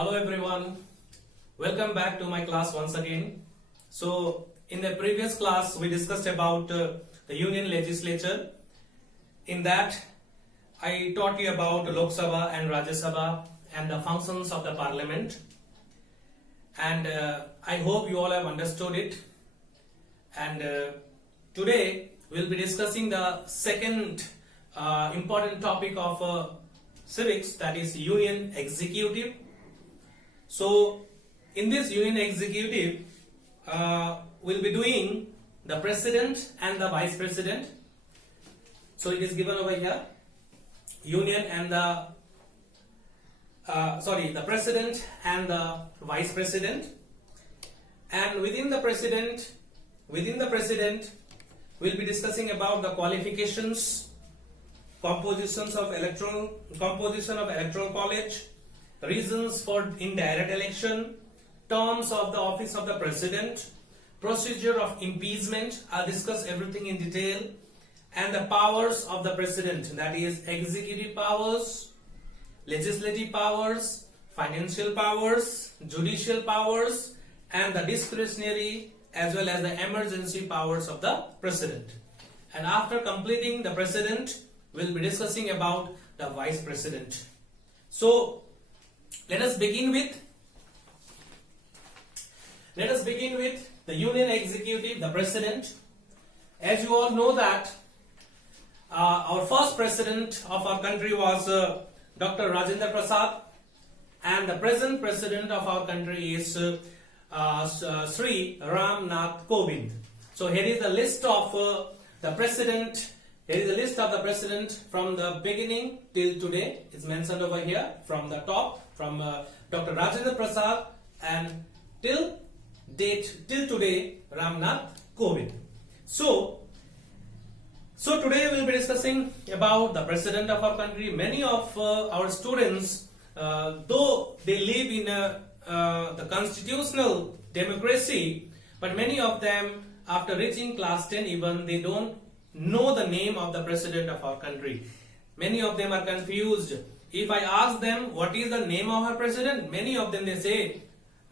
Hello everyone, welcome back to my class once again. So in the previous class we discussed about the Union Legislature. In that I taught you about Lok Sabha and Rajya Sabha and the functions of the Parliament, and I hope you all have understood it. And today we'll be discussing the second important topic of civics, that is Union Executive. So in this Union Executive, we'll be doing the President and the Vice President. So it is given over here, Union and the President and the Vice President. And within the President, we'll be discussing about the qualifications, composition of electoral college, reasons for indirect election, terms of the office of the President, procedure of impeachment. I'll discuss everything in detail, and the powers of the President, that is executive powers, legislative powers, financial powers, judicial powers, and the discretionary as well as the emergency powers of the President. And after completing the President, we'll be discussing about the Vice President. So let us begin with the Union Executive, the President. As you all know that our first President of our country was Dr. Rajendra Prasad, and the present President of our country is Sri Ram Nath Kovind. So here is the list of the President. Here is the list of the President from the beginning till today. It's mentioned over here from the top, from Dr. Rajendra Prasad and till today, Ram Nath Kovind. So today we'll be discussing about the President of our country. Many of our students, though they live in the constitutional democracy, but many of them, after reaching class 10 even, they don't know the name of the President of our country. Many of them are confused. If I ask them what is the name of our President, many of them they say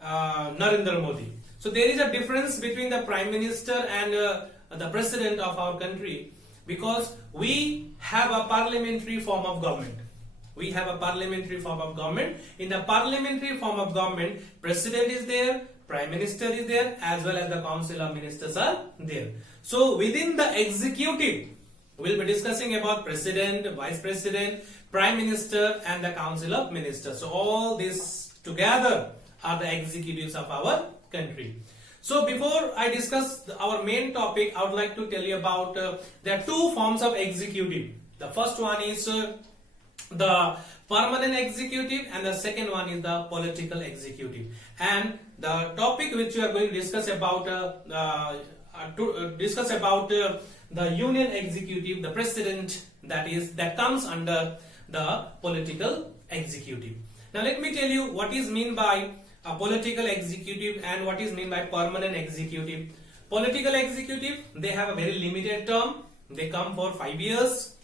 Narendra Modi. So there is a difference between the Prime Minister and the President of our country, because we have a parliamentary form of government. We have a parliamentary form of government. In the parliamentary form of government, President is there, Prime Minister is there, as well as the Council of Ministers are there. So within the executive, we'll be discussing about President, Vice President, Prime Minister and the Council of Ministers. So all these together are the executives of our country. So before I discuss our main topic, I would like to tell you about there are two forms of executive. The first one is the permanent executive, and the second one is the political executive. And the topic which we are going to discuss about the Union Executive, the President, that comes under the political executive. Now let me tell you what is meant by a political executive and what is meant by permanent executive. Political executive, they have a very limited term. They come for 5 years.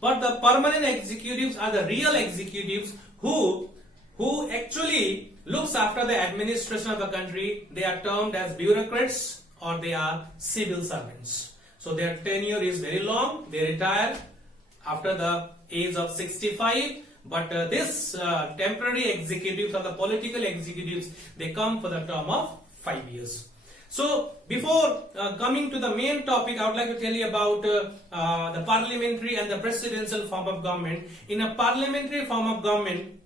But the permanent executives are the real executives who actually looks after the administration of the country. They are termed as bureaucrats or they are civil servants. So their tenure is very long. They retire after the age of 65. But this temporary executives or the political executives, they come for the term of 5 years. So before coming to the main topic, I would like to tell you about the parliamentary and the presidential form of government. In a parliamentary form of government,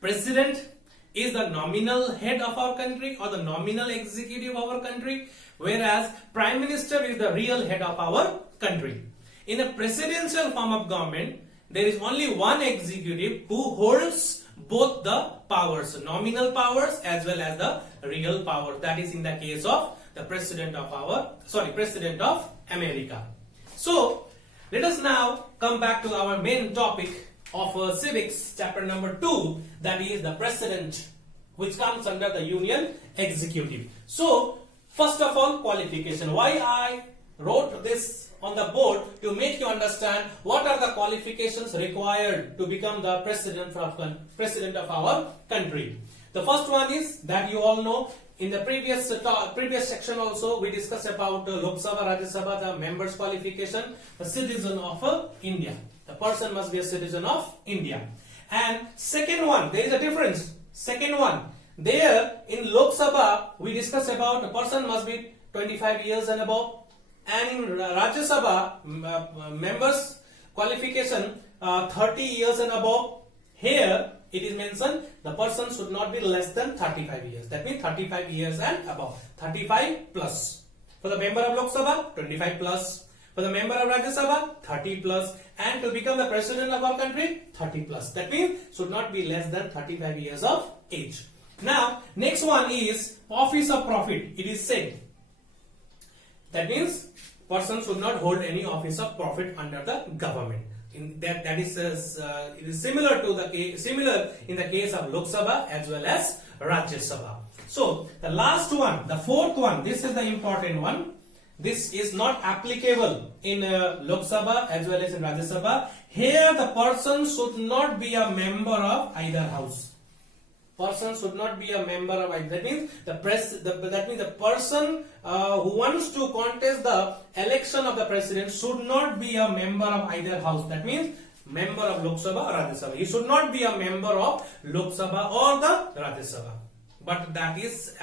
President is the nominal head of our country or the nominal executive of our country, whereas Prime Minister is the real head of our country. In a presidential form of government, there is only one executive who holds both the powers, nominal powers as well as the real power. That is in the case of the President of America. So let us now come back to our main topic of civics, chapter number 2, that is the President, which comes under the Union Executive. So first of all, qualification. Why I wrote this on the board to make you understand what are the qualifications required to become the president of our country. The first one is that you all know in the previous section also we discussed about Lok Sabha, Rajya Sabha, the members qualification, the citizen of India. The person must be a citizen of India. And second one, there is a difference. Second one, there in Lok Sabha we discussed about a person must be 25 years and above, and in Rajya Sabha members qualification 30 years and above. Here it is mentioned the person should not be less than 35 years. That means 35 years and above. 35 plus. For the member of Lok Sabha, 25 plus. For the member of Rajya Sabha, 30 plus. And to become the president of our country, 30 plus. That means should not be less than 35 years of age. Now, next one is office of profit. It is said. That means person should not hold any office of profit under the government. It is similar in the case of Lok Sabha as well as Rajya Sabha. So the last one, the fourth one, this is the important one. This is not applicable in Lok Sabha as well as in Rajya Sabha. Here the person should not be a member of either house. Person should not be a member of either. That means the person who wants to contest the election of the president should not be a member of either house. That means member of Lok Sabha or Rajya Sabha. He should not be a member of Lok Sabha or the Rajya Sabha. But that is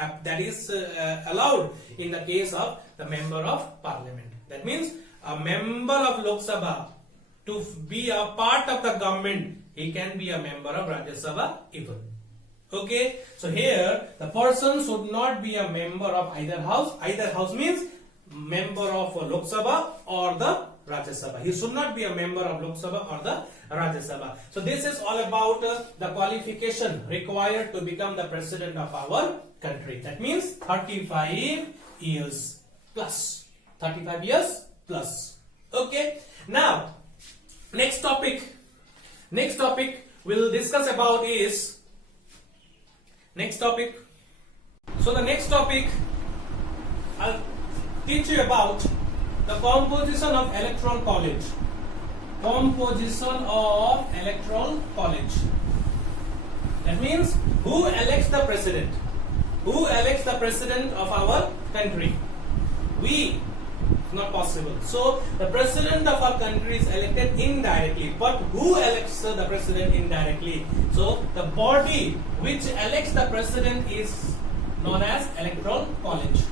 allowed in the case of the member of parliament. That means a member of Lok Sabha, to be a part of the government, he can be a member of Rajya Sabha even. Okay, so here the person should not be a member of either house. Either house means member of Lok Sabha or the Rajya Sabha. He should not be a member of Lok Sabha or the Rajya Sabha. So this is all about the qualification required to become the president of our country. That means 35 years plus. 35 years plus. Okay. Now, next topic we'll discuss about is next topic. So the next topic I'll teach you about the composition of electoral college. Composition of electoral college. That means who elects the president? Who elects the president of our country? We. Not possible. So the president of our country is elected indirectly. But who elects the president indirectly? So the body which elects the president is known as electoral college.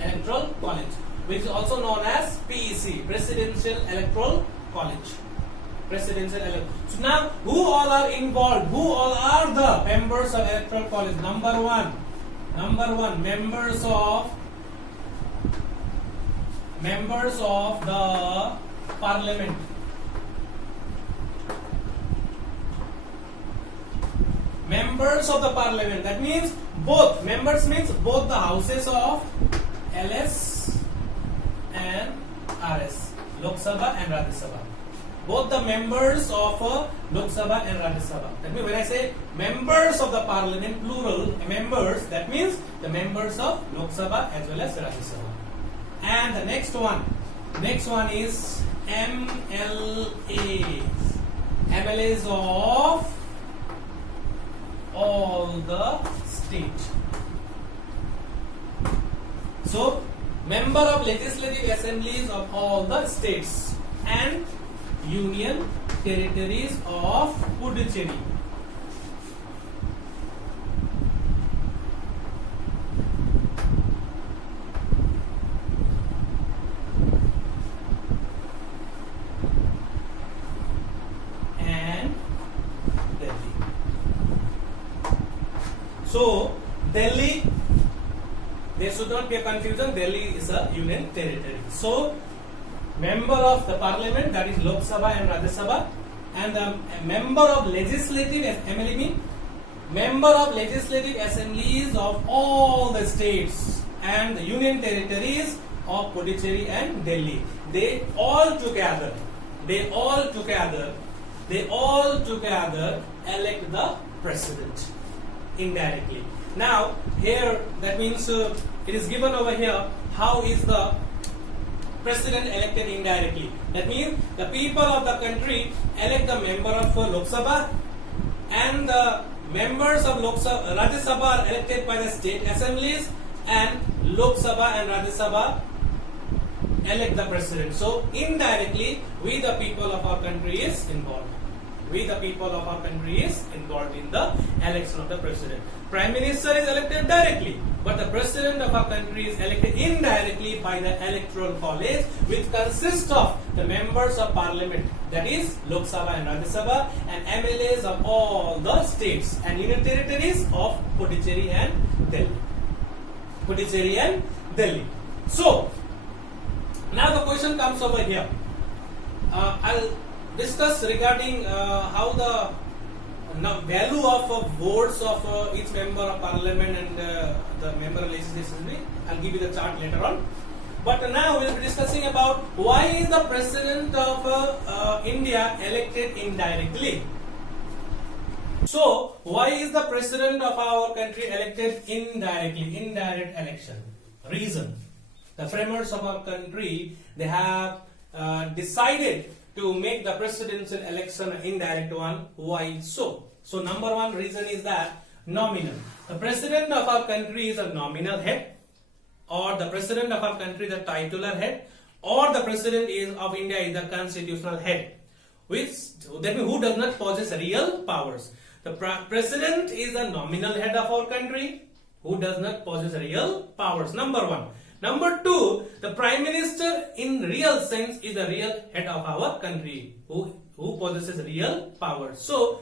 Electoral college, which is also known as PEC, Presidential Electoral College. Presidential electoral. So now who all are involved? Who all are the members of electoral college? Number one, members of the parliament. Members of the parliament. That means both. Members means both the houses of LS and RS. Lok Sabha and Rajya Sabha. Both the members of Lok Sabha and Rajya Sabha. That means when I say members of the parliament, plural members, that means the members of Lok Sabha as well as Rajya Sabha. And the next one is MLAs. MLAs of all the states. So, member of legislative assemblies of all the states and union territories of Puducherry. So, Delhi, there should not be a confusion, Delhi is a union territory. So, member of the parliament, that is Lok Sabha and Rajya Sabha, and the member of legislative, MLA, member of legislative assemblies of all the states and the union territories of Puducherry and Delhi. They all together elect the president indirectly. Now here that means it is given over here how is the president elected indirectly. That means the people of the country elect the member of Lok Sabha, and the members of Rajya Sabha are elected by the state assemblies, and Lok Sabha and Rajya Sabha elect the president. So indirectly, we the people of our country is involved. We the people of our country is involved in the election of the president. Prime Minister is elected directly, but the president of our country is elected indirectly by the electoral college, which consists of the members of parliament, that is Lok Sabha and Rajya Sabha, and MLAs of all the states and union territories of Puducherry and Delhi. Puducherry and Delhi. So now the question comes over here. I'll discuss regarding how the value of votes of each member of parliament and the member of legislature. I'll give you the chart later on. But now we'll be discussing about why is the president of India elected indirectly. So why is the president of our country elected indirectly? Indirect election. Reason: the framers of our country, they have decided to make the presidential election an indirect one. Why so? So number one reason is that nominal. The president of our country is a nominal head, or the president of our country is a titular head, or the president of India is the constitutional head, which that means who does not possess real powers. The president is a nominal head of our country who does not possess real powers. Number one. Number two, the Prime Minister in real sense is the real head of our country who possesses real power. So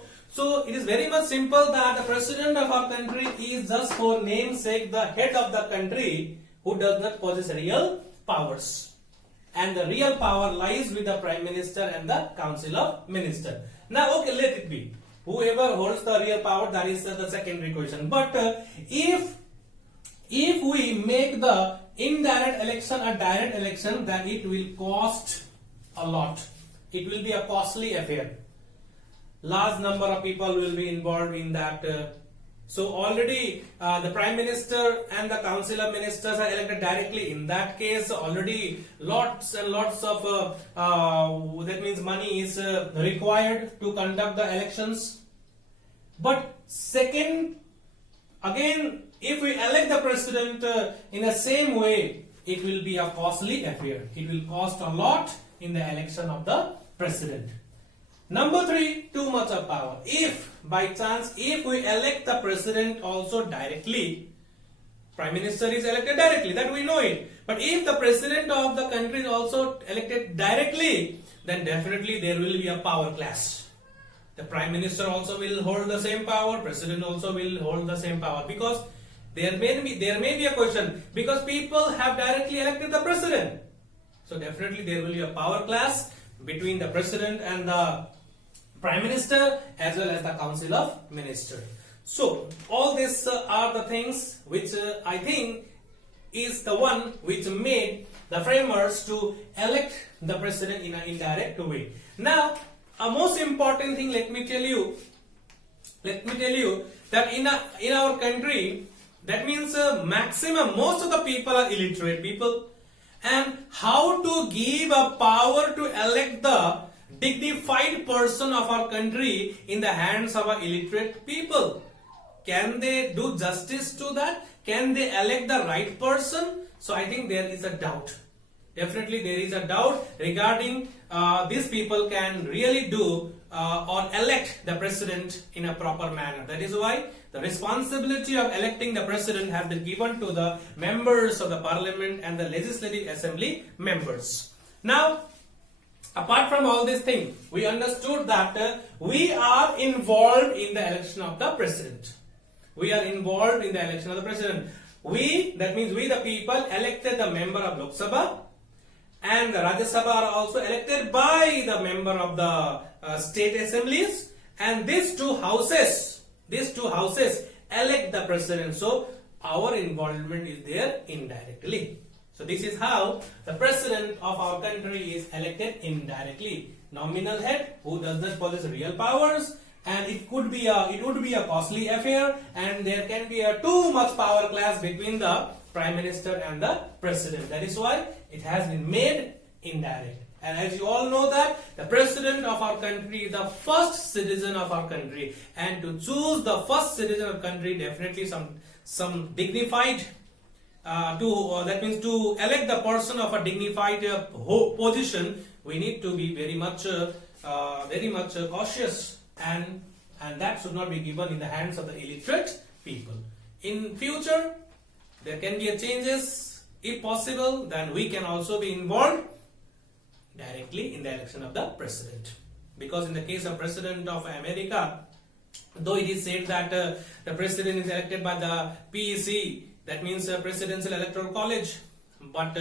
it is very much simple that the President of our country is just for namesake the head of the country who does not possess real powers. And the real power lies with the Prime Minister and the Council of Ministers. Now okay, let it be. Whoever holds the real power, that is the secondary question. But if we make the indirect election a direct election, then it will cost a lot. It will be a costly affair. Large number of people will be involved in that. So already the Prime Minister and the Council of Ministers are elected directly. In that case, already lots and lots of that means money is required to conduct the elections. But second, again, if we elect the president in the same way, it will be a costly affair. It will cost a lot in the election of the president. Number three, too much of power. If by chance, if we elect the president also directly, Prime Minister is elected directly, that we know it. But if the president of the country is also elected directly, then definitely there will be a power clash. The Prime Minister also will hold the same power, President also will hold the same power, because there may be a question, because people have directly elected the president. So definitely there will be a power clash between the president and the Prime Minister as well as the Council of Ministers. So all these are the things which I think is the one which made the framers to elect the president in an indirect way. Now a most important thing, let me tell you that in our country, that means most of the people are illiterate people, and how to give a power to elect the dignified person of our country in the hands of our illiterate people? Can they do justice to that? Can they elect the right person? So I think there is a doubt. Definitely there is a doubt regarding these people can really do or elect the president in a proper manner. That is why the responsibility of electing the president has been given to the members of the parliament and the legislative assembly members. Now, apart from all these things, we understood that we are involved in the election of the president. We are involved in the election of the president. That means we the people elected the member of Lok Sabha, and the Rajya Sabha are also elected by the member of the state assemblies, and these two houses elect the president. So our involvement is there indirectly. So this is how the president of our country is elected indirectly. Nominal head who does not possess real powers, and it would be a costly affair, and there can be a too much power clash between the Prime Minister and the President. That is why it has been made indirect. And as you all know that the President of our country is the first citizen of our country, and to choose the first citizen of country, definitely some dignified that means to elect the person of a dignified position, we need to be very much cautious, and that should not be given in the hands of the illiterate people. In future, there can be a changes. If possible, then we can also be involved directly in the election of the president. Because in the case of President of America, though it is said that the president is elected by the PEC, that means Presidential Electoral College, but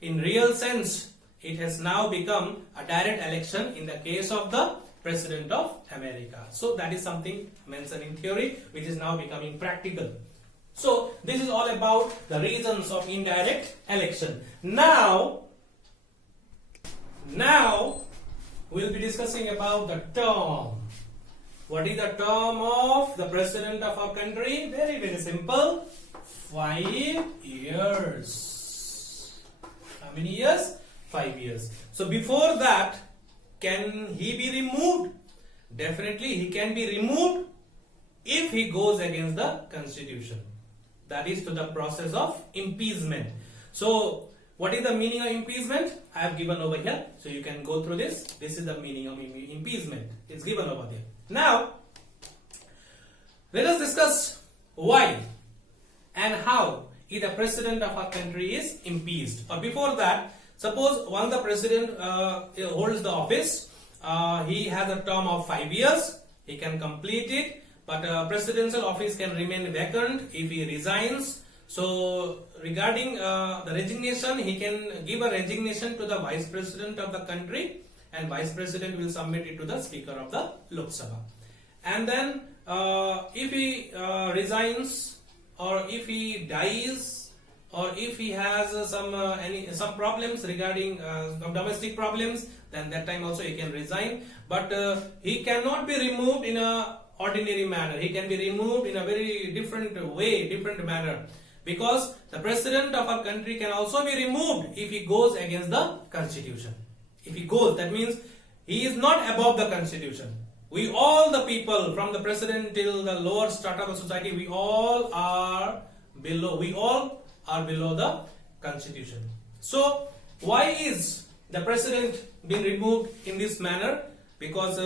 in real sense, it has now become a direct election in the case of the President of America. So that is something mentioned in theory, which is now becoming practical. So this is all about the reasons of indirect election. Now we'll be discussing about the term. What is the term of the President of our country? Very, very simple. 5 years. How many years? 5 years. So before that, can he be removed? Definitely he can be removed if he goes against the constitution. That is to the process of impeachment. So what is the meaning of impeachment? I have given over here. So you can go through this. This is the meaning of impeachment. It's given over there. Now, let us discuss why and how if the president of our country is impeached. Or before that, suppose once the president holds the office, he has a term of 5 years. He can complete it, but presidential office can remain vacant if he resigns. So regarding the resignation, he can give a resignation to the vice president of the country, and vice president will submit it to the speaker of the Lok Sabha. And then if he resigns, or if he dies, or if he has some problems regarding domestic problems, then that time also he can resign. But he cannot be removed in a ordinary manner. He can be removed in a very different way, different manner. Because the president of our country can also be removed if he goes against the constitution. If he goes, that means he is not above the constitution. We all the people, from the president till the lower strata of society, we all are below the constitution. So why is the president being removed in this manner? Because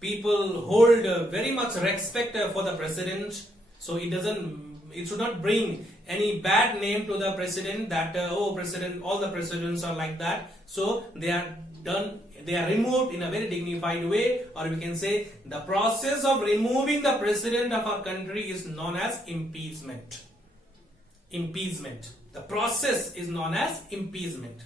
people hold very much respect for the president, so it should not bring any bad name to the president that president, all the presidents are like that. So they are removed in a very dignified way, or we can say the process of removing the president of our country is known as impeachment. Impeachment. The process is known as impeachment.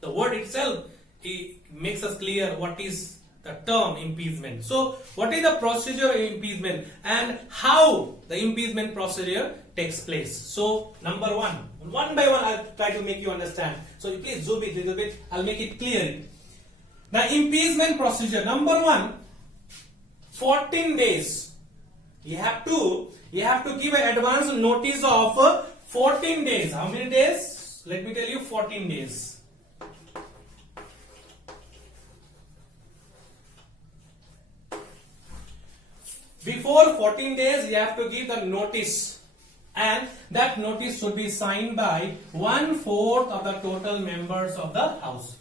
The word itself, it makes us clear what is the term impeachment. So what is the procedure of impeachment and how the impeachment procedure takes place? So number one by one I'll try to make you understand. So you please zoom it a little bit, I'll make it clear. The impeachment procedure, number one, 14 days. You have to give an advance notice of 14 days. How many days? Let me tell you, 14 days. Before 14 days, you have to give the notice, and that notice should be signed by 1/4 of the total members of the house.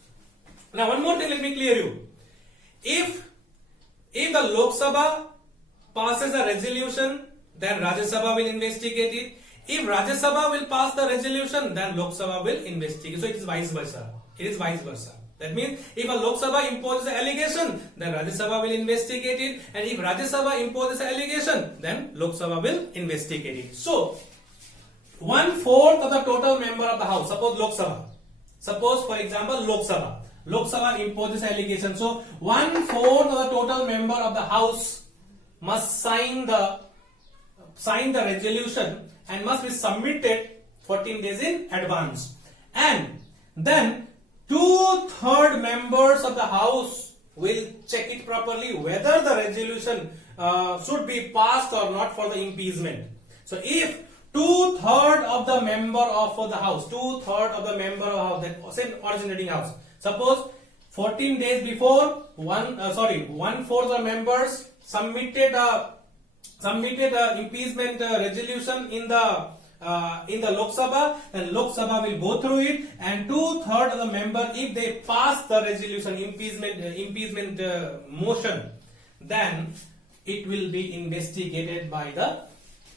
Now, one more thing, let me clear you. If the Lok Sabha passes a resolution, then Rajya Sabha will investigate it. If Rajya Sabha will pass the resolution, then Lok Sabha will investigate. So it is vice versa. It is vice versa. That means if a Lok Sabha imposes an allegation, then Rajya Sabha will investigate it, and if Rajya Sabha imposes an allegation, then Lok Sabha will investigate it. So 1/4 of the total member of the house, suppose Lok Sabha, suppose for example Lok Sabha imposes an allegation. So 1/4 of the total member of the house must sign the resolution and must be submitted 14 days in advance, and then 2/3 members of the house will check it properly whether the resolution should be passed or not for the impeachment. So if 2/3 of the member of the house, 2/3 of the member of that same originating house, suppose 14 days before 1/4 of members submitted a impeachment resolution in the Lok Sabha, then Lok Sabha will go through it, and 2/3 of the member, if they pass the resolution impeachment motion, then it will be investigated by the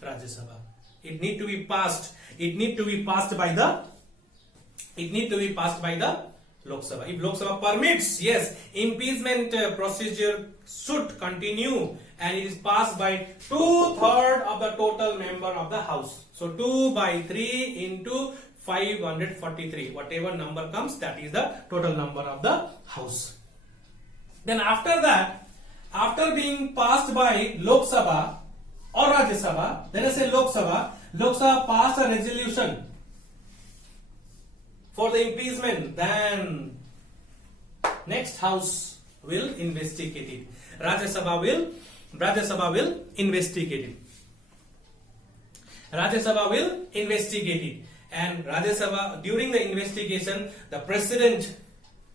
Rajya Sabha. It need to be passed. It need to be passed by the Lok Sabha. If Lok Sabha permits, yes, impeachment procedure should continue, and it is passed by 2/3 of the total member of the house. So 2/3 into 543, whatever number comes, that is the total number of the house. Then after that, after being passed by Lok Sabha or Rajya Sabha, let us say Lok Sabha passed a resolution for the impeachment, then next house will investigate it. Rajya Sabha will investigate it. Rajya Sabha will investigate it, and Rajya Sabha, during the investigation, the president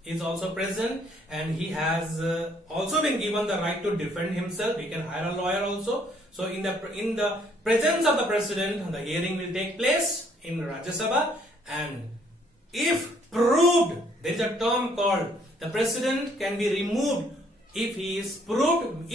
is also present, and he has also been given the right to defend himself. He can hire a lawyer also. So in the presence of the president, the hearing will take place in Rajya Sabha, and if proved, there is a term called the president can be removed if he is proved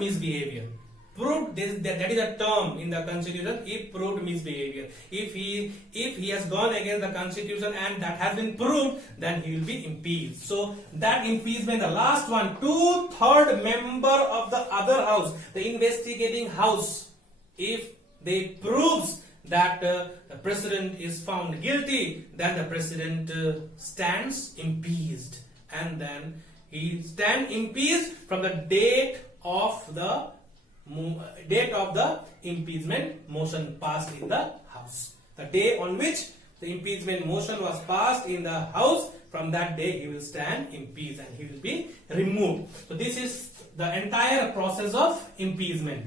misbehavior. Proved, that is a term in the constitution. If proved misbehavior, if he has gone against the constitution and that has been proved, then he will be impeached. So that impeachment, the last one, 2/3 member of the other house, the investigating house, if they proves that the president is found guilty, then the president stands impeached, and then he stands impeached from the date of the impeachment motion passed in the house. The day on which the impeachment motion was passed in the house, from that day he will stand impeached and he will be removed. So this is the entire process of impeachment.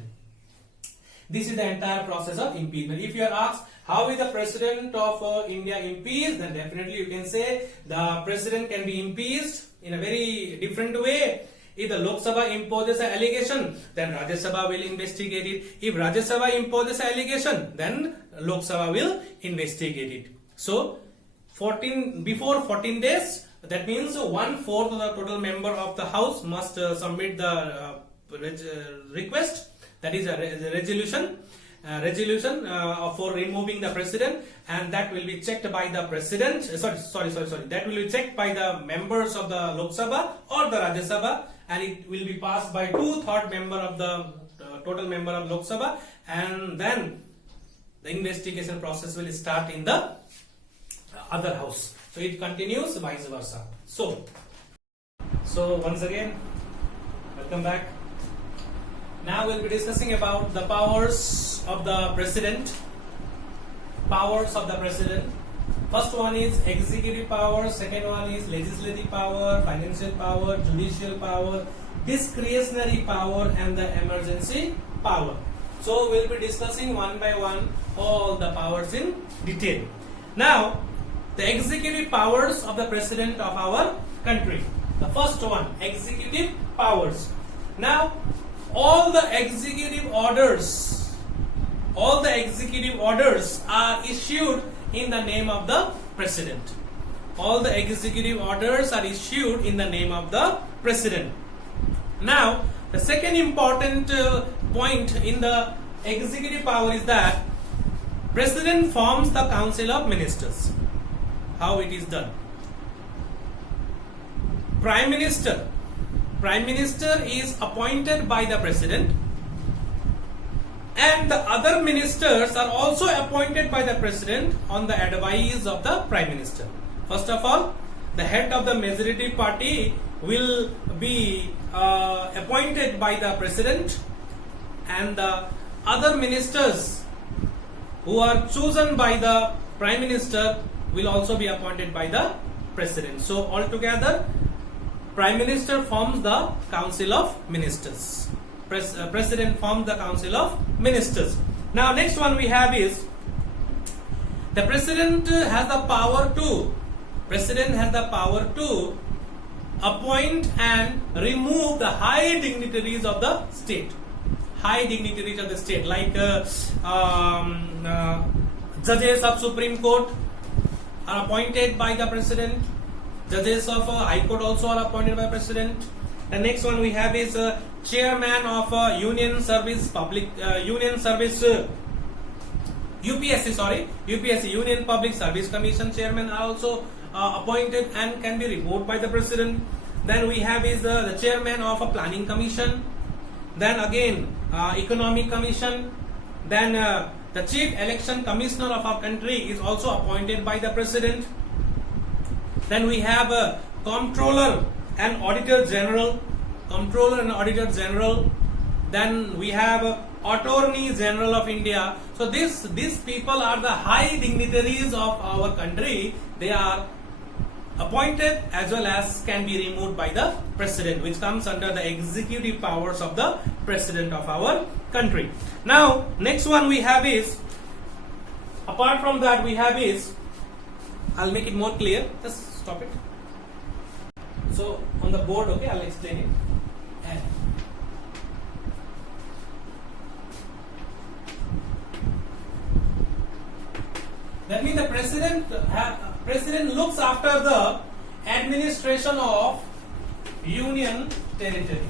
This is the entire process of impeachment. If you are asked how is the president of India impeached, then definitely you can say the president can be impeached in a very different way. If the Lok Sabha imposes an allegation, then Rajya Sabha will investigate it. If Rajya Sabha imposes an allegation, then Lok Sabha will investigate it. So before 14 days, that means 1/4 of the total member of the house must submit the request, that is a resolution for removing the president, and that will be checked by the president. That will be checked by the members of the Lok Sabha or the Rajya Sabha, and it will be passed by 2/3 member of the total member of Lok Sabha, and then the investigation process will start in the other house. So it continues vice versa. So once again, welcome back. Now we'll be discussing about the powers of the president. Powers of the president. First one is executive power, second one is legislative power, financial power, judicial power, discretionary power, and the emergency power. So we'll be discussing one by one all the powers in detail. Now, the executive powers of the president of our country. The first one, executive powers. Now, all the executive orders are issued in the name of the president. All the executive orders are issued in the name of the president. Now, the second important point in the executive power is that president forms the council of ministers. How it is done? Prime Minister is appointed by the president, and the other ministers are also appointed by the president on the advice of the prime minister. First of all, the head of the majority party will be appointed by the president, and the other ministers who are chosen by the prime minister will also be appointed by the president. So altogether, Prime Minister forms the Council of Ministers. President forms the Council of Ministers. Now next one we have is the President has the power to appoint and remove the high dignitaries of the state. Like judges of Supreme Court are appointed by the President. Judges of High Court also are appointed by President. The next one we have is chairman of Union Service UPSC, Union Public Service Commission chairman are also appointed and can be removed by the President. Then we have is the chairman of a planning commission. Then again economic commission. Then the chief election commissioner of our country is also appointed by the President. Then we have comptroller and auditor general. Then we have attorney general of India. So these people are the high dignitaries of our country. They are appointed as well as can be removed by the President, which comes under the executive powers of the President of our country. Now next one we have is, apart from that we have is, I'll make it more clear. Just stop it. So on the board, okay, I'll explain it. That means the President looks after the administration of Union territory.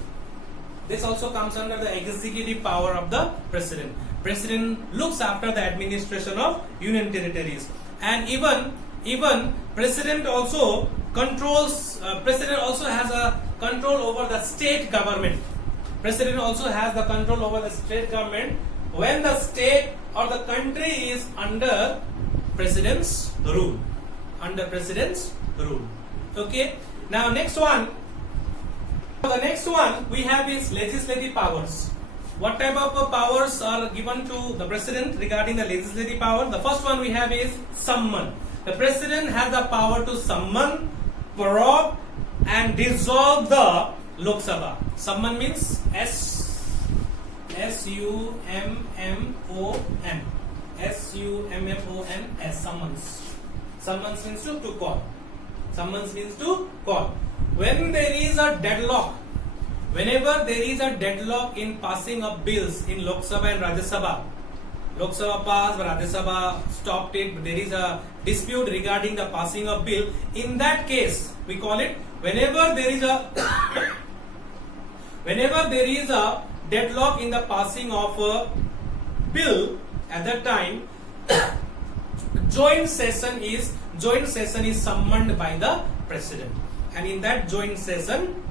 This also comes under the executive power of the President. President looks after the administration of Union territories, and even President also controls. President also has a control over the state government. President also has the control over the state government when the state or the country is under President's rule. Okay. Now next one. The next one we have is legislative powers. What type of powers are given to the President regarding the legislative power? The first one we have is summon. The President has the power to summon, prorogue and dissolve the Lok Sabha. Summon means S-U-M-M-O-N. S-U-M-M-O-N-S. Summons. Summons means to call. Summons means to call. When there is a deadlock, whenever there is a deadlock in passing of bills in Lok Sabha and Rajya Sabha, Lok Sabha passed, Rajya Sabha stopped it, there is a dispute regarding the passing of bill. In that case, we call it, whenever there is a deadlock in the passing of a bill, at that time joint session is summoned by the President, and in that joint session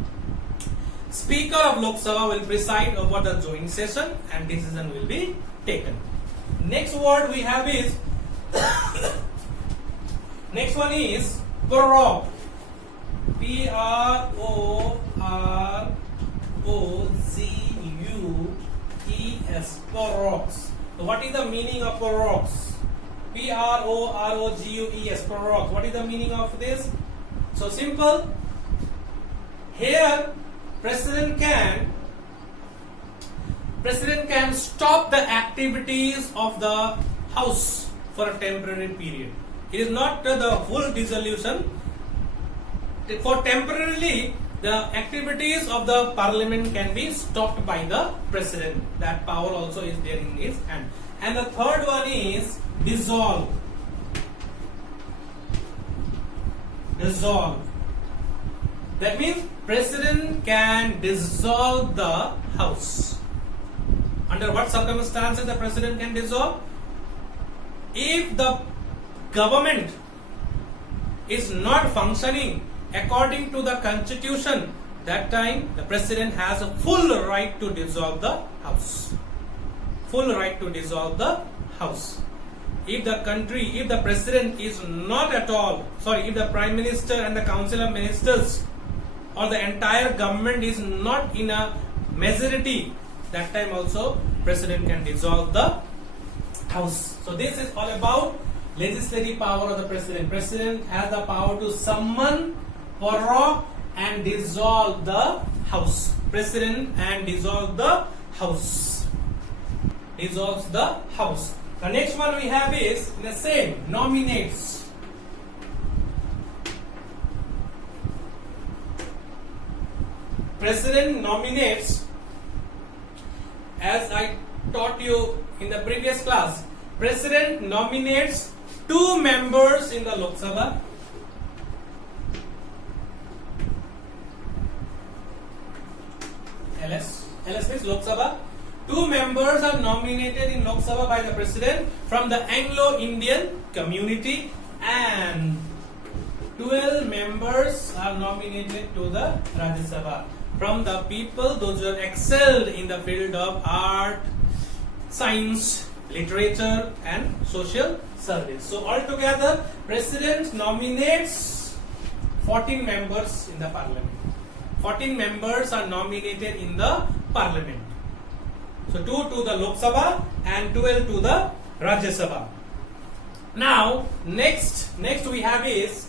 Speaker of Lok Sabha will preside over the joint session and decision will be taken. Next word we have is next one is prorogue. P-R-O-R-O-G-U-E-S. Prorogues. So what is the meaning of prorogues? P-R-O-R-O-G-U-E-S. Prorogues. What is the meaning of this? So simple. Here President can stop the activities of the House for a temporary period. It is not the full dissolution. For temporarily, the activities of the Parliament can be stopped by the President. That power also is there in his hand. And the third one is dissolve. Dissolve. That means President can dissolve the House. Under what circumstances the President can dissolve? If the government is not functioning according to the Constitution, that time the President has a full right to dissolve the House. Full right to dissolve the House. If the President is not at all, if the Prime Minister and the Council of Ministers or the entire government is not in a majority, that time also President can dissolve the House. So this is all about legislative power of the President. President has the power to summon, prorogue and dissolve the house. President and dissolve the house. Dissolves the house. The next one we have is the same, nominates. President nominates, as I taught you in the previous class, President nominates 2 members in the Lok Sabha. LS means Lok Sabha. 2 members are nominated in Lok Sabha by the President from the Anglo-Indian community, and 12 members are nominated to the Rajya Sabha from the people those who have excelled in the field of art, science, literature and social service. So altogether, President nominates 14 members in the parliament. 14 members are nominated in the parliament. So 2 to the Lok Sabha and 12 to the Rajya Sabha. Now next we have is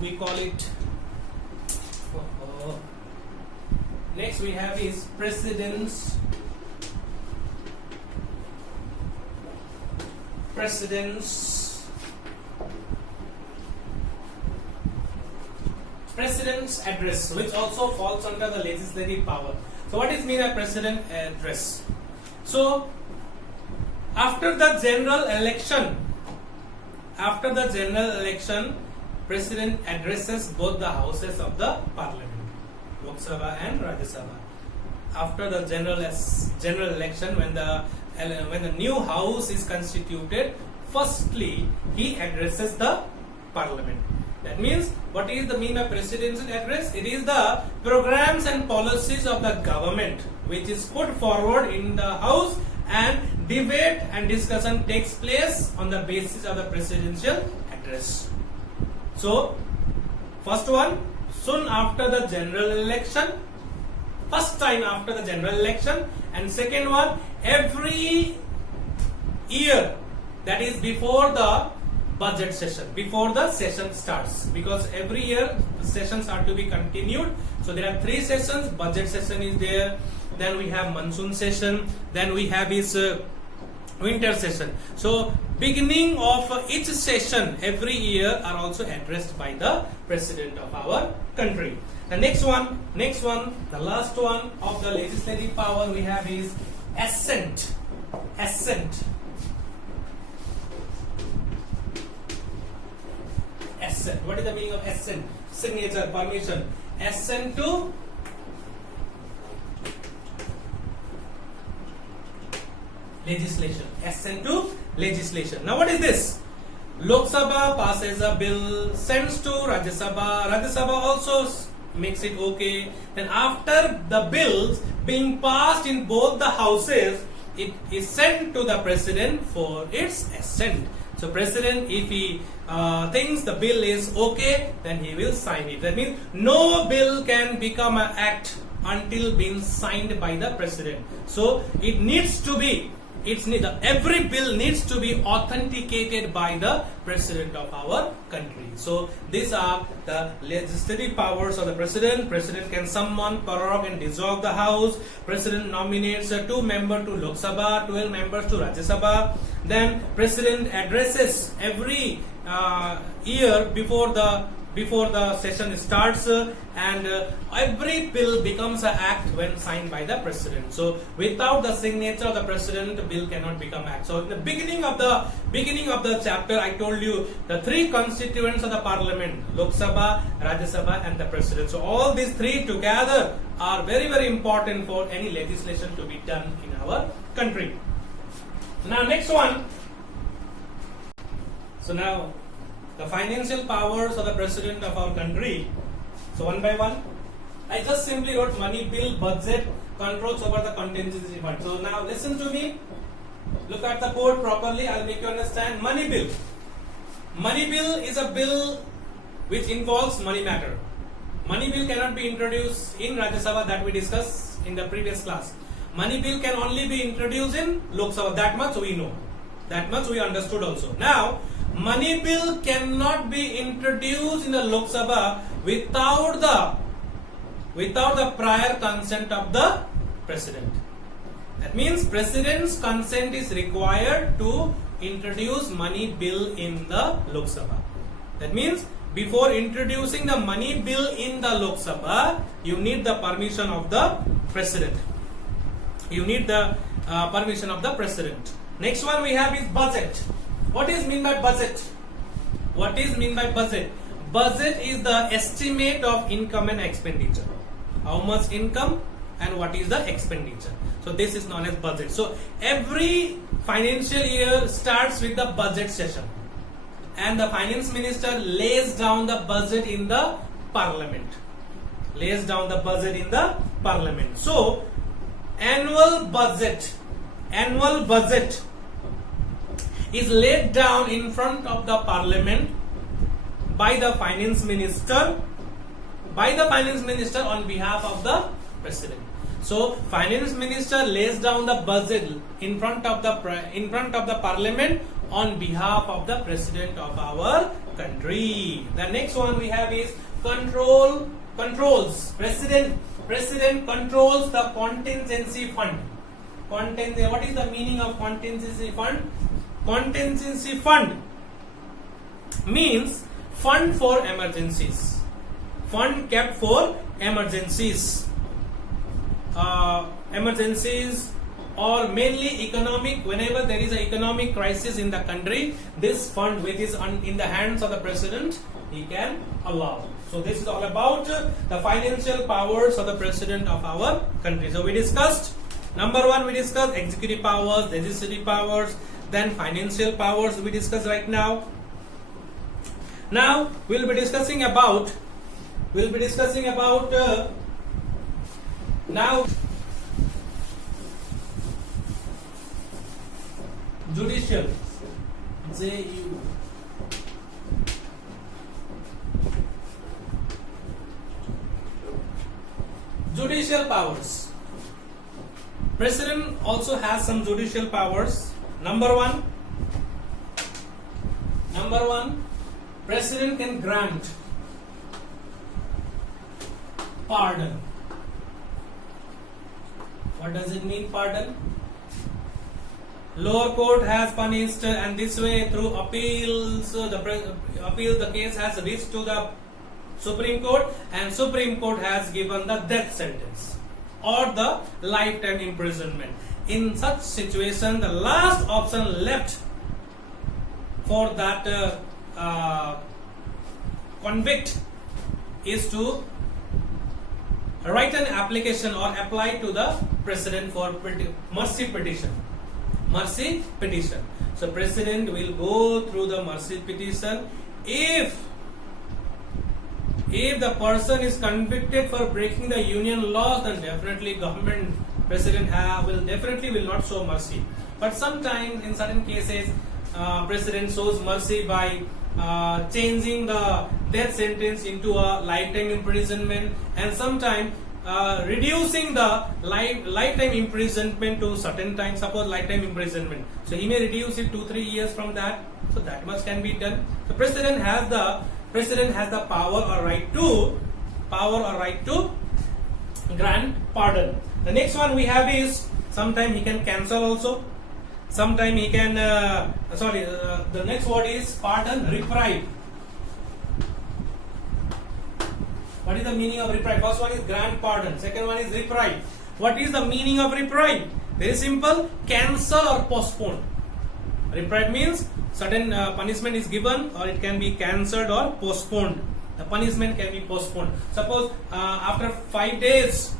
we call it next we have is presidents address, which also falls under the legislative power. So what is mean by president address? So after the general election, President addresses both the houses of the parliament, Lok Sabha and Rajya Sabha. After the general election, when the new house is constituted, firstly he addresses the parliament. That means, what is the mean of presidential address? It is the programs and policies of the government which is put forward in the house, and debate and discussion takes place on the basis of the presidential address. So, first one, soon after the general election, first time after the general election, and second one, every year, that is before the budget session, before the session starts, because every year sessions are to be continued. So there are 3 sessions. Budget session is there, then we have monsoon session, then we have is winter session. So beginning of each session every year are also addressed by the president of our country. The next one, the last one of the legislative power we have is assent. What is the meaning of assent? Signature, permission. Assent to legislation. Assent to legislation. Now what is this? Lok Sabha passes a bill, sends to Rajya Sabha. Rajya Sabha also makes it okay. Then after the bills being passed in both the houses, it is sent to the president for its assent. So president, if he thinks the bill is okay, then he will sign it. That means no bill can become an act until being signed by the president. So it needs to be, every bill needs to be authenticated by the president of our country. So these are the legislative powers of the president. President can summon, prorogue and dissolve the house. President nominates 2 members to Lok Sabha, 12 members to Rajya Sabha. Then president addresses every year before the session starts, and every bill becomes an act when signed by the president. So without the signature of the president, the bill cannot become act. So in the beginning of the chapter, I told you the 3 constituents of the parliament: Lok Sabha, Rajya Sabha and the president. So all these 3 together are very, very important for any legislation to be done in our country. Now next one. So now the financial powers of the president of our country. So one by one, I just simply wrote money bill, budget, controls over the contingency fund. So now listen to me, look at the board properly, I'll make you understand. Money bill. Money bill is a bill which involves money matter. Money bill cannot be introduced in Rajya Sabha, that we discussed in the previous class. Money bill can only be introduced in Lok Sabha, that much we know. That much we understood also. Now, money bill cannot be introduced in the Lok Sabha without the prior consent of the president. That means president's consent is required to introduce money bill in the Lok Sabha. That means before introducing the money bill in the Lok Sabha, you need the permission of the president. You need the permission of the president. Next one we have is budget. What is mean by budget? What is mean by budget? Budget is the estimate of income and expenditure. How much income and what is the expenditure. So this is known as budget. So every financial year starts with the budget session, and the finance minister lays down the budget in the parliament. Lays down the budget in the parliament. So annual budget is laid down in front of the parliament by the finance minister on behalf of the president. So finance minister lays down the budget in front of the parliament on behalf of the president of our country. The next one we have is controls. President controls the contingency fund. What is the meaning of contingency fund? Contingency fund means fund for emergencies. Fund kept for emergencies. Emergencies or mainly economic. Whenever there is an economic crisis in the country, this fund which is in the hands of the president, he can allow. So this is all about the financial powers of the president of our country. So we discussed, number one, we discussed executive powers, legislative powers, then financial powers we discussed right now. Now we'll be discussing about now judicial. Judicial powers. President also has some judicial powers. Number one, President can grant pardon. What does it mean, pardon? Lower court has punished, and this way through appeals, the case has reached to the Supreme Court, and Supreme Court has given the death sentence or the lifetime imprisonment. In such situation, the last option left for that convict is to write an application or apply to the president for mercy petition. Mercy petition. So president will go through the mercy petition. If the person is convicted for breaking the union laws, then definitely president will not show mercy. But sometimes in certain cases, president shows mercy by changing the death sentence into a lifetime imprisonment, and sometimes reducing the lifetime imprisonment to certain time. Suppose lifetime imprisonment, so he may reduce it 2-3 years from that. So that much can be done. The president has the power or right to grant pardon. The next one we have is sometimes he can cancel also. Sometimes he can the next word is pardon, reprieve. What is the meaning of reprieve? First one is grant pardon, second one is reprieve. What is the meaning of reprieve? Very simple, cancel or postpone. Reprieve means certain punishment is given, or it can be cancelled or postponed. The punishment can be postponed. Suppose after 5 days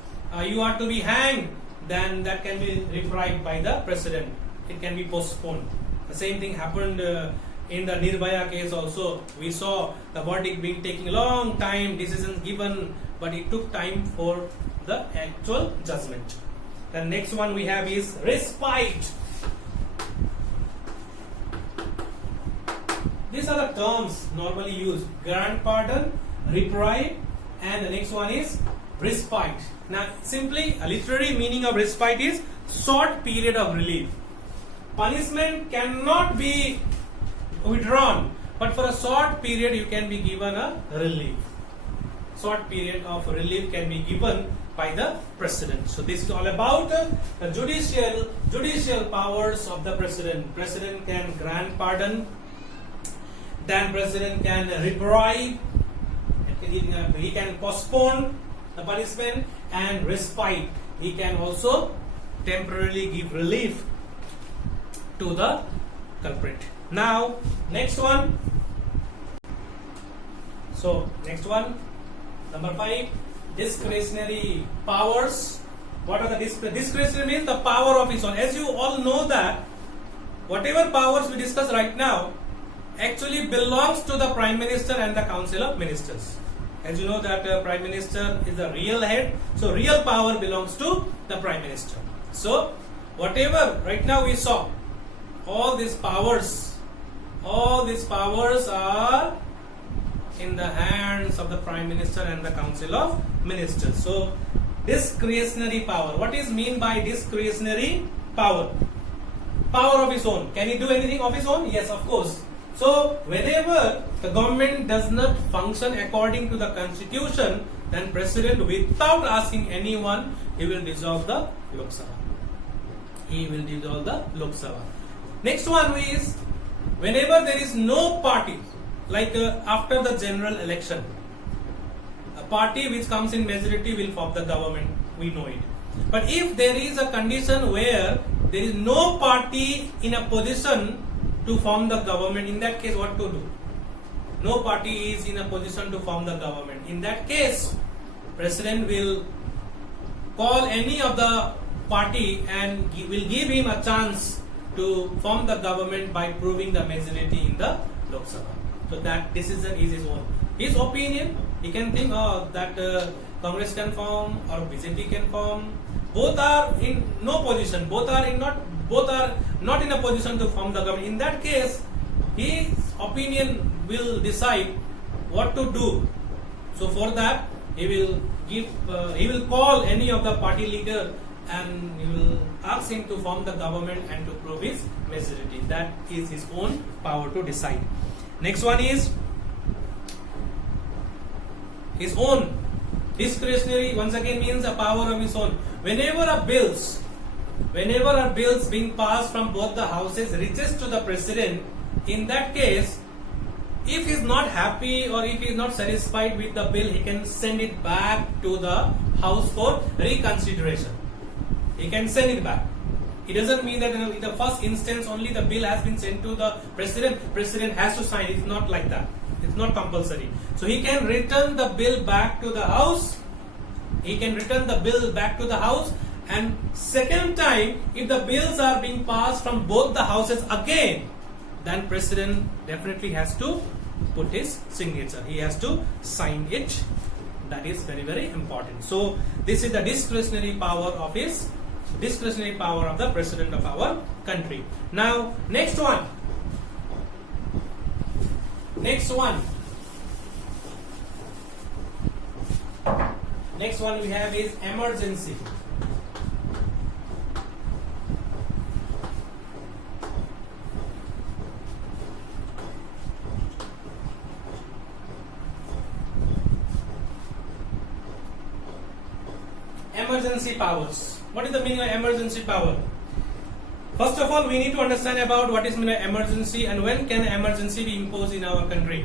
you are to be hanged, then that can be reprieved by the president. It can be postponed. The same thing happened in the Nirbhaya case also. We saw the verdict being taking a long time, decisions given, but it took time for the actual judgment. The next one we have is respite. These are the terms normally used: grant pardon, reprieve, and the next one is respite. Now, simply a literary meaning of respite is short period of relief. Punishment cannot be withdrawn, but for a short period you can be given a relief. Short period of relief can be given by the president. So this is all about the judicial powers of the president. President can grant pardon, then president can reprieve, he can postpone the punishment and respite. He can also temporarily give relief to the culprit. Now next one. So next one, number 5, discretionary powers. What are the discretionary? Means the power of his own. As you all know that whatever powers we discuss right now actually belongs to the Prime Minister and the Council of Ministers. As you know that Prime Minister is the real head, so real power belongs to the Prime Minister. So whatever right now we saw, all these powers are in the hands of the Prime Minister and the Council of Ministers. So discretionary power. What is mean by discretionary power? Power of his own. Can he do anything of his own? Yes, of course. So whenever the government does not function according to the constitution, then president, without asking anyone, he will dissolve the Lok Sabha. He will dissolve the Lok Sabha. Next one is whenever there is no party, like after the general election, a party which comes in majority will form the government. We know it. But if there is a condition where there is no party in a position to form the government, in that case what to do? No party is in a position to form the government. In that case, president will call any of the party and will give him a chance to form the government by proving the majority in the Lok Sabha. So that decision is his own. His opinion, he can think that Congress can form or BJP can form. Both are in no position. Both are not in a position to form the government. In that case, his opinion will decide what to do. So for that, he will call any of the party leader and he will ask him to form the government and to prove his majority. That is his own power to decide. Next one is his own discretionary. Once again means a power of his own. Whenever a bills being passed from both the houses reaches to the president, in that case, if he is not happy or if he is not satisfied with the bill, he can send it back to the house for reconsideration. He can send it back. It doesn't mean that in the first instance only the bill has been sent to the president. President has to sign. It's not like that. It's not compulsory. So he can return the bill back to the house. And second time, if the bills are being passed from both the houses again, then president definitely has to put his signature. He has to sign it. That is very, very important. So this is the discretionary power of the president of our country. Now next one we have is emergency. Emergency powers. What is the meaning of emergency power? First of all, we need to understand about what is mean of emergency and when can emergency be imposed in our country.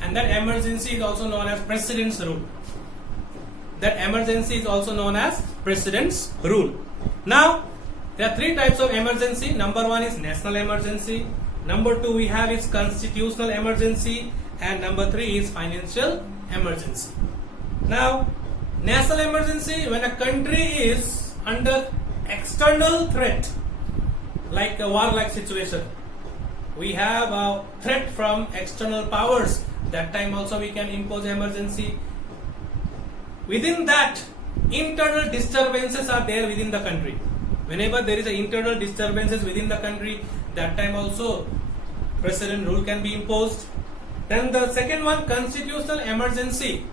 And that emergency is also known as President's rule. Now, there are three types of emergency. Number one is national emergency. Number two we have is constitutional emergency. And number three is financial emergency. Now, national emergency, when a country is under external threat, like a war-like situation, we have a threat from external powers. That time also we can impose emergency. Within that, internal disturbances are there within the country. Whenever there is an internal disturbances within the country, that time also president rule can be imposed. Then the second one, constitutional emergency.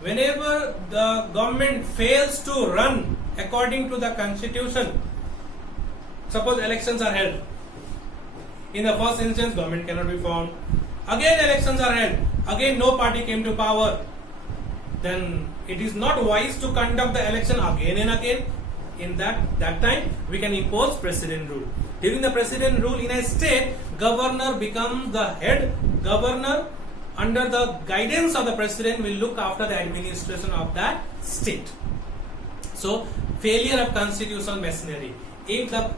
Whenever the government fails to run according to the constitution, suppose elections are held. In the first instance, government cannot be formed. Again, elections are held. Again, no party came to power. Then it is not wise to conduct the election again and again. In that time, we can impose president rule. During the president rule in a state, governor becomes the head governor. Under the guidance of the president, will look after the administration of that state. So, failure of constitutional machinery. If the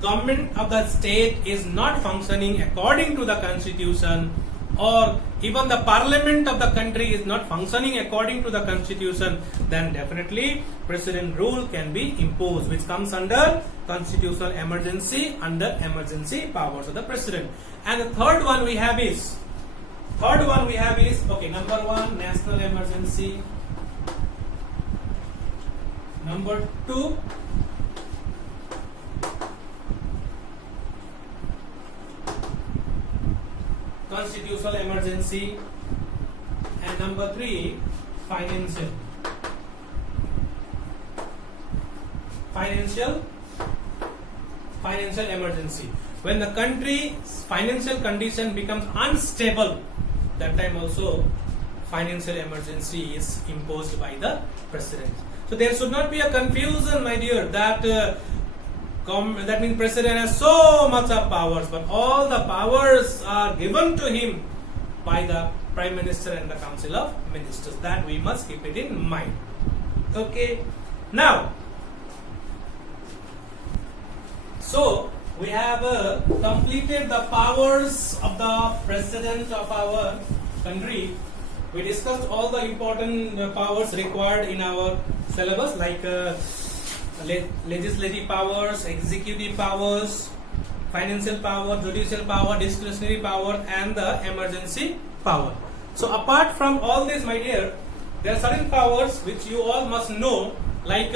government of the state is not functioning according to the constitution, or even the parliament of the country is not functioning according to the constitution, then definitely president rule can be imposed, which comes under constitutional emergency, under emergency powers of the president. And the third one we have is okay, number one, national emergency. Number two, constitutional emergency. And number three, financial emergency. When the country's financial condition becomes unstable, that time also financial emergency is imposed by the president. So there should not be a confusion, my dear, that that means president has so much of powers, but all the powers are given to him by the prime minister and the council of ministers. That we must keep it in mind. Okay. Now, so we have completed the powers of the president of our country. We discussed all the important powers required in our syllabus, like legislative powers, executive powers, financial power, judicial power, discretionary power, and the emergency power. So apart from all this, my dear, there are certain powers which you all must know, like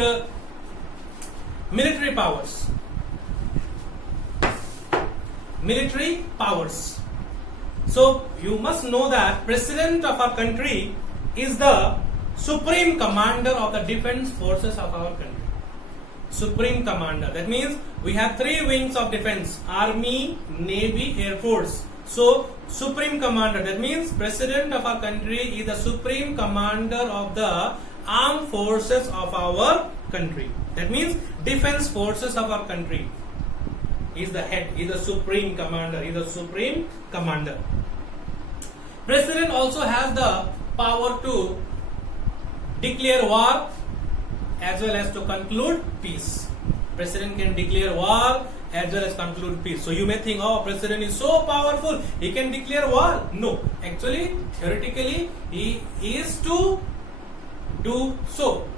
military powers. Military powers. So you must know that president of our country is the supreme commander of the defense forces of our country. Supreme commander. That means we have three wings of defense: Army, Navy, Air Force. So supreme commander. That means president of our country is the supreme commander of the armed forces of our country. That means defense forces of our country. Is the head, is the supreme commander, is the supreme commander. President also has the power to declare war as well as to conclude peace. President can declare war as well as conclude peace. So you may think, oh, president is so powerful, he can declare war. No, actually, theoretically, he is to do so.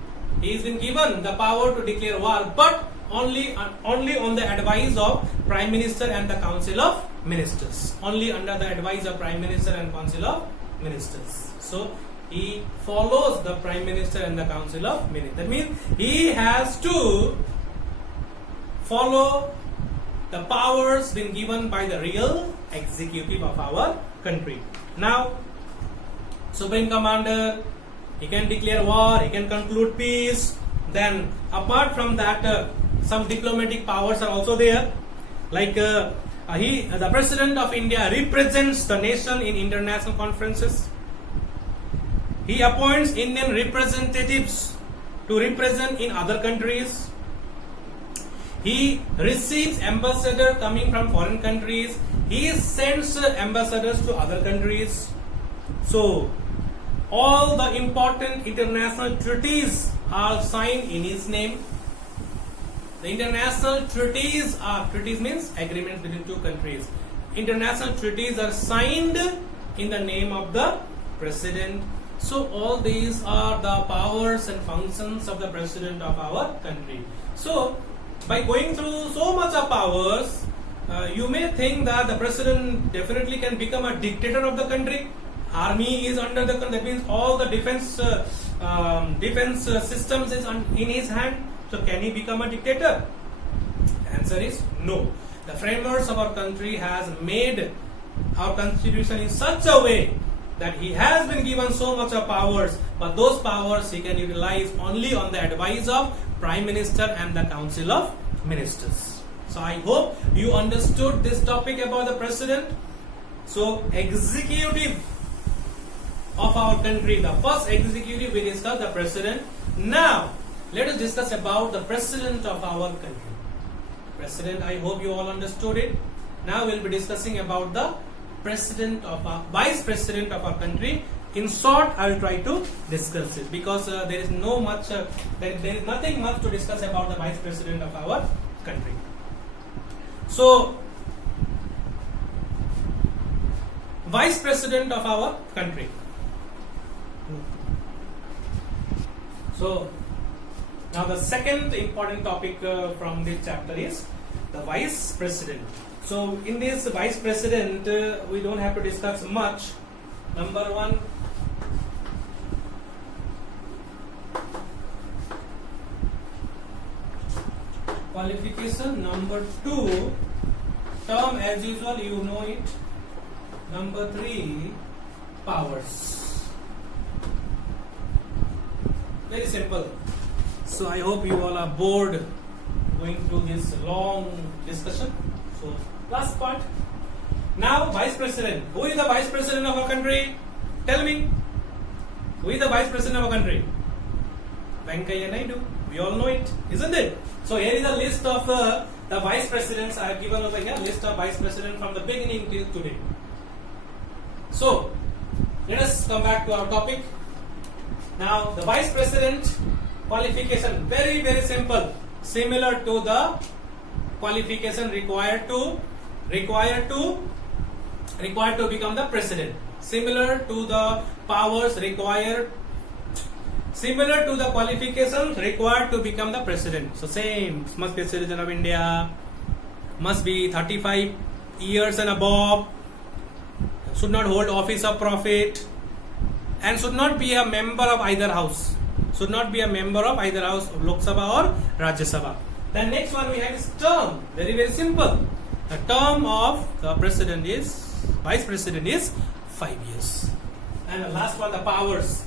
He has been given the power to declare war, but only on the advice of Prime Minister and the Council of Ministers. Only under the advice of Prime Minister and Council of Ministers. So he follows the Prime Minister and the Council of Ministers. That means he has to follow the powers been given by the real executive of our country. Now, Supreme Commander, he can declare war, he can conclude peace. Then apart from that, some diplomatic powers are also there. Like the President of India represents the nation in international conferences. He appoints Indian representatives to represent in other countries. He receives ambassadors coming from foreign countries. He sends ambassadors to other countries. So all the important international treaties are signed in his name. The international treaties means agreements between two countries. International treaties are signed in the name of the president. So all these are the powers and functions of the president of our country. So by going through so much of powers, you may think that the president definitely can become a dictator of the country. Army is under the, that means all the defense systems is in his hand. So can he become a dictator? Answer is no. The framers of our country has made our constitution in such a way that he has been given so much of powers, but those powers he can utilize only on the advice of Prime Minister and the Council of Ministers. So I hope you understood this topic about the president. So executive of our country, the first executive we discussed, the president. Now let us discuss about the president of our country. President, I hope you all understood it. Now we'll be discussing about the president of our vice president of our country. In short, I will try to discuss it because there is nothing much to discuss about the vice president of our country. So, vice president of our country. So, now the second important topic from this chapter is the vice president. So, in this vice president, we don't have to discuss much. Number one, qualification. Number two, term as usual, you know it. Number three, powers. Very simple. So I hope you all are bored going through this long discussion. So last part. Now vice president. Who is the vice president of our country? Tell me. Who is the vice president of our country? Venkaiah Naidu. We all know it, isn't it? So here is a list of the vice presidents. I have given over here list of vice presidents from the beginning till today. So let us come back to our topic. Now the vice president qualification, very very simple, similar to the qualification required to become the president, similar to the powers required, similar to the qualifications required to become the president. So same, must be a citizen of India, must be 35 years and above, should not hold office of profit, and should not be a member of either house. Should not be a member of either house of Lok Sabha or Rajya Sabha. Then next one we have is term. Very very simple. The term of the president is, vice president is 5 years. And the last one, the powers.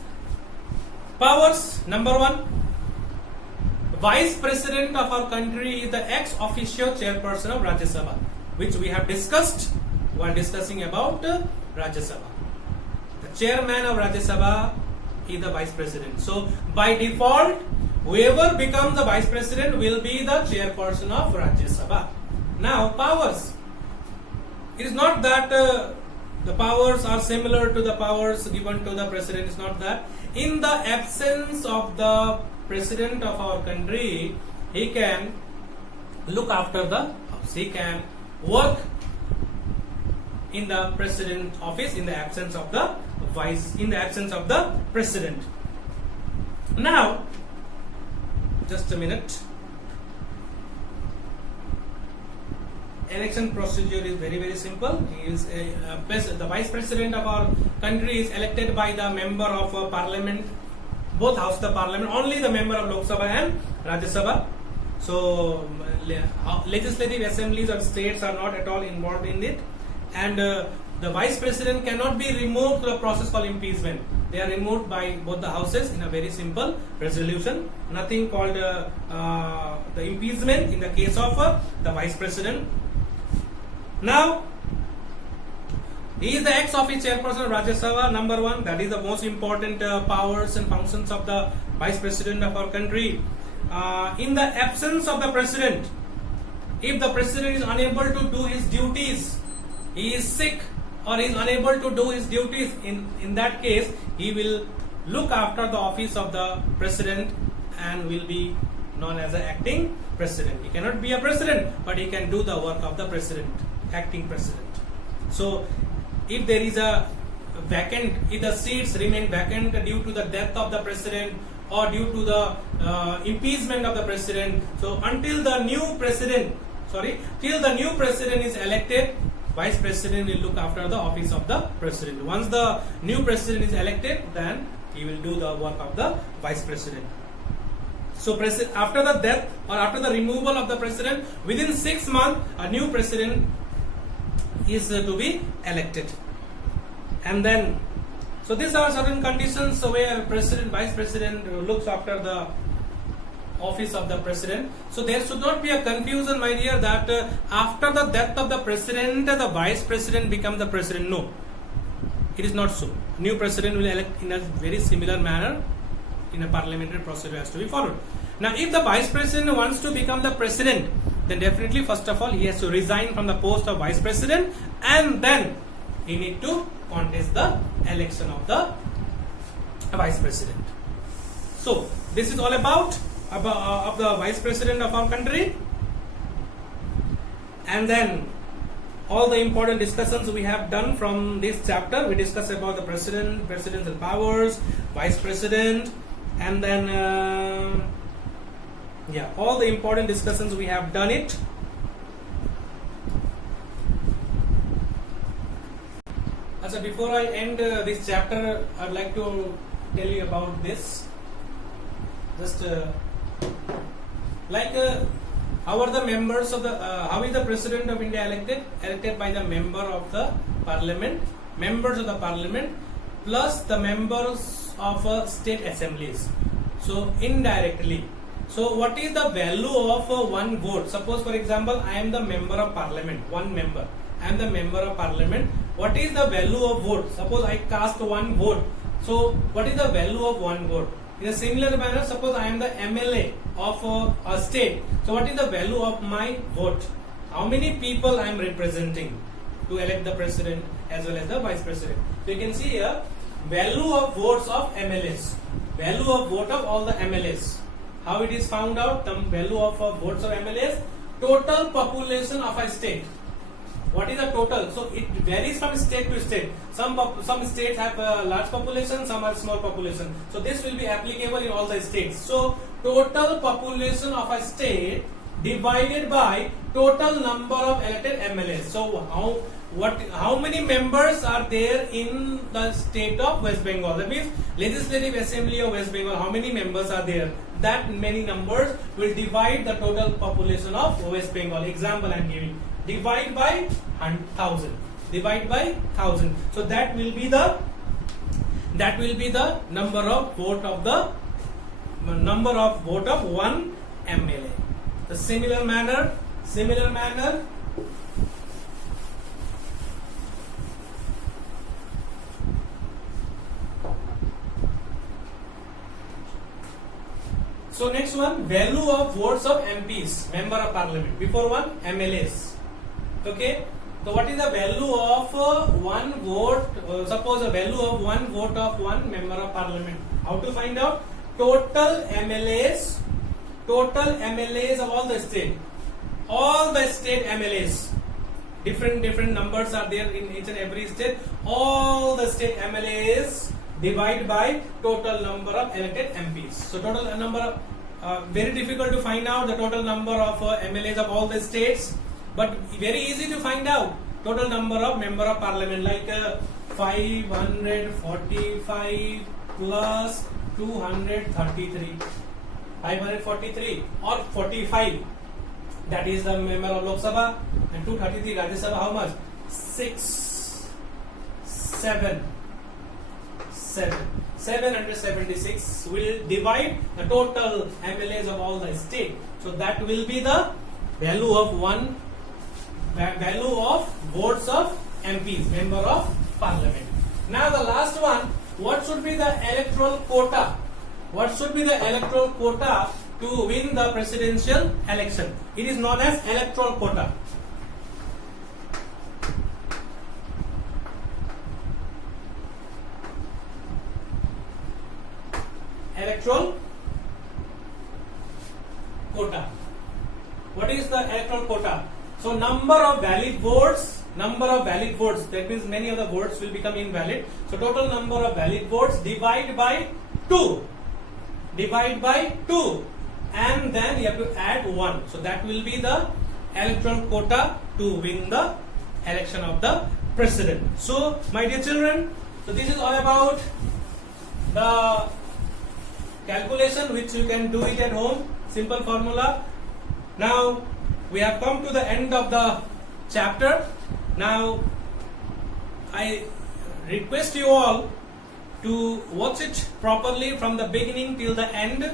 Powers, number one, vice president of our country is the ex officio chairperson of Rajya Sabha, which we have discussed while discussing about Rajya Sabha. The chairman of Rajya Sabha is the vice president. So by default, whoever becomes the vice president will be the chairperson of Rajya Sabha. Now powers. It is not that the powers are similar to the powers given to the president. It's not that. In the absence of the president of our country, he can look after the house. He can work in the president office in the absence of the president. Now, just a minute. Election procedure is very very simple. He is the vice president of our country is elected by the member of parliament, both houses of the parliament, only the member of Lok Sabha and Rajya Sabha. So legislative assemblies of states are not at all involved in it, and the vice president cannot be removed through a process called impeachment. They are removed by both the houses in a very simple resolution. Nothing called the impeachment in the case of the vice president. Now, he is the ex officio chairperson of Rajya Sabha, number one. That is the most important powers and functions of the vice president of our country. In the absence of the president, if the president is unable to do his duties, he is sick or is unable to do his duties, in that case, he will look after the office of the president and will be known as an acting president. He cannot be a president, but he can do the work of the president, acting president. So, if there is a vacant, if the seats remain vacant due to the death of the president or due to the impeachment of the president, so until the new president, till the new president is elected, vice president will look after the office of the president. Once the new president is elected, then he will do the work of the vice president. So after the death or after the removal of the president, within 6 months, a new president is to be elected. And then, so these are certain conditions where president, vice president looks after the office of the president. So there should not be a confusion, my dear, that after the death of the president, the vice president become the president. No, it is not so. New president will elect in a very similar manner. In a parliamentary procedure has to be followed. Now, if the vice president wants to become the president, then definitely first of all he has to resign from the post of vice president, and then he need to contest the election of the vice president. So this is all about of the vice president of our country, and then all the important discussions we have done from this chapter. We discussed about the president, presidential powers, vice president, and then all the important discussions we have done it. So before I end this chapter, I'd like to tell you about this. Just how are the members of the how is the president of India elected? Elected by the member of the parliament, members of the parliament, plus the members of state assemblies. So indirectly. So what is the value of one vote? Suppose, for example, I am the member of parliament, one member. I am the member of parliament. What is the value of vote? Suppose I cast one vote. So what is the value of one vote? In a similar manner, suppose I am the MLA of a state. So what is the value of my vote? How many people I am representing to elect the president as well as the vice president? So you can see here, value of votes of MLAs, value of vote of all the MLAs. How it is found out? The value of votes of MLAs, total population of a state. What is the total? So it varies from state to state. Some states have a large population, some are small population. So this will be applicable in all the states. So total population of a state divided by total number of elected MLAs. So how many members are there in the state of West Bengal? That means Legislative Assembly of West Bengal. How many members are there? That many numbers will divide the total population of West Bengal. Example I am giving. Divide by 1,000. Divide by 1,000. So that will be the number of vote of one MLA. The similar manner. So next one, value of votes of MPs, member of parliament. Before one, MLAs. Okay. So what is the value of one vote? Suppose a value of one vote of one member of parliament. How to find out? Total MLAs of all the state. All the state MLAs. Different numbers are there in each and every state. All the state MLAs divide by total number of elected MPs. So total number, very difficult to find out the total number of MLAs of all the states, but very easy to find out total number of member of parliament, like 545 plus 233, 543 or 45. That is the member of Lok Sabha, and 233 Rajya Sabha. How much? 776 will divide the total MLAs of all the state. So that will be the value of votes of MPs, member of parliament. Now the last one, what should be the electoral quota? What should be the electoral quota to win the presidential election? It is known as electoral quota. Electoral quota. What is the electoral quota? So number of valid votes, that means many of the votes will become invalid. So total number of valid votes divide by 2, and then you have to add 1. So that will be the electoral quota to win the election of the president. So my dear children, so this is all about the calculation which you can do it at home, simple formula. Now we have come to the end of the chapter. Now I request you all to watch it properly from the beginning till the end,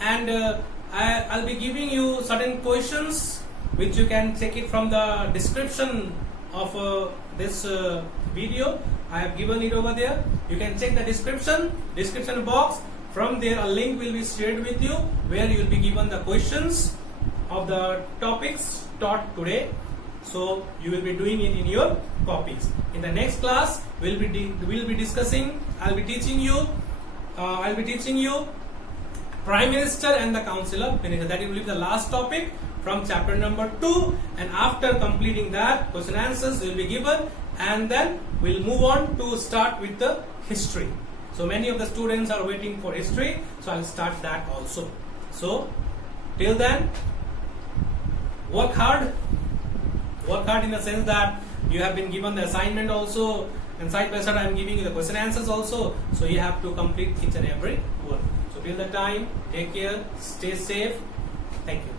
and I'll be giving you certain questions which you can check it from the description of this video. I have given it over there. You can check the description box. From there a link will be shared with you where you will be given the questions of the topics taught today. So you will be doing it in your copies. In the next class we'll be discussing. I'll be teaching you Prime Minister and the Council of Ministers. That will be the last topic from chapter number 2, and after completing that, question answers will be given, and then we'll move on to start with the history. So many of the students are waiting for history, so I'll start that also. So till then, work hard in the sense that you have been given the assignment also, and side by side I am giving you the question answers also, so you have to complete each and every one. So till the time, take care, stay safe. Thank you.